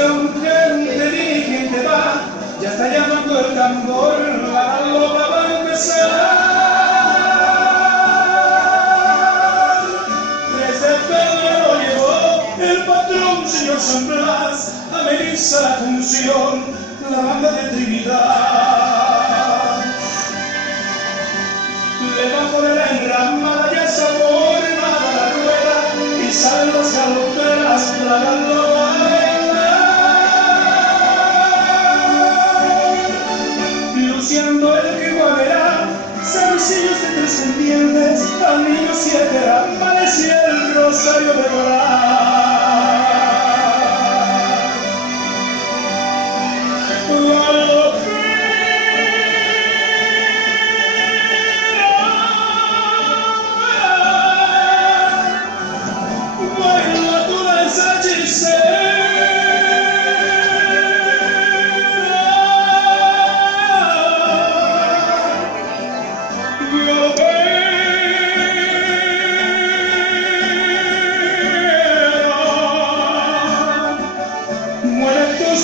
canción, gente viene, gente va, ya está llamando el tambor, la loba va a empezar. Desde febrero llegó el patrón, señor San Blas, ameniza la función, la banda de Trinidad. Debajo de la enramada ya se forma la rueda y salen las galoperas, la galopa a bailar. Luciendo el que guaverá, sabecillos de descendientes, al niño siete amanecía el rosario de dorar.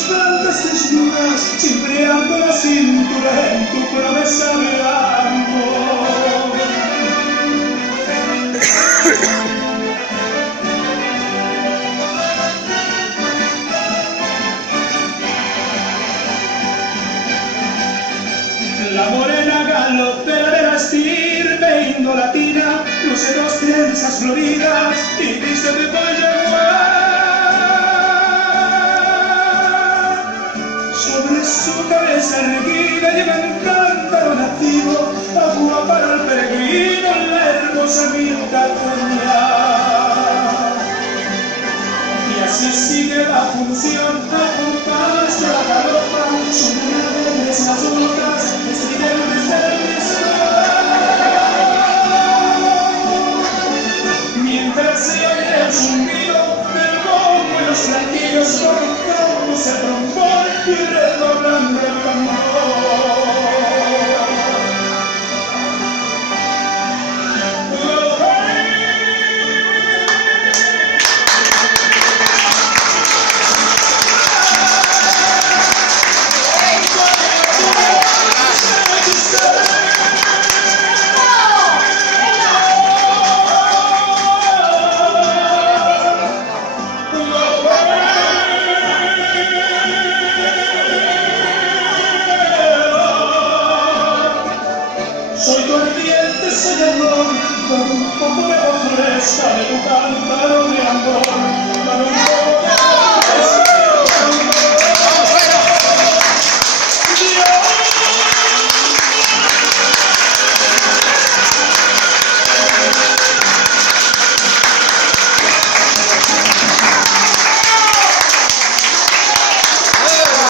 Plantas desnudas, cimbreando la cintura en tu promesa de amor. La morena galopera de la estirpe indolatina luce dos trenzas floridas y viste de Boyaguá. Sobre su cabeza erguida lleva un cántaro nativo, agua para el peregrino en la hermosa milka colonial. Y así sigue la función, a compás de la galopa, su mirada de esas otras, estridentes del mismo. Mientras se oye el zumbido del bombo y los platillos conectándose el trombón y redoblando el tambor. Soy tu ardiente soñador, con un poco de agua fresca de tu cántaro de amor.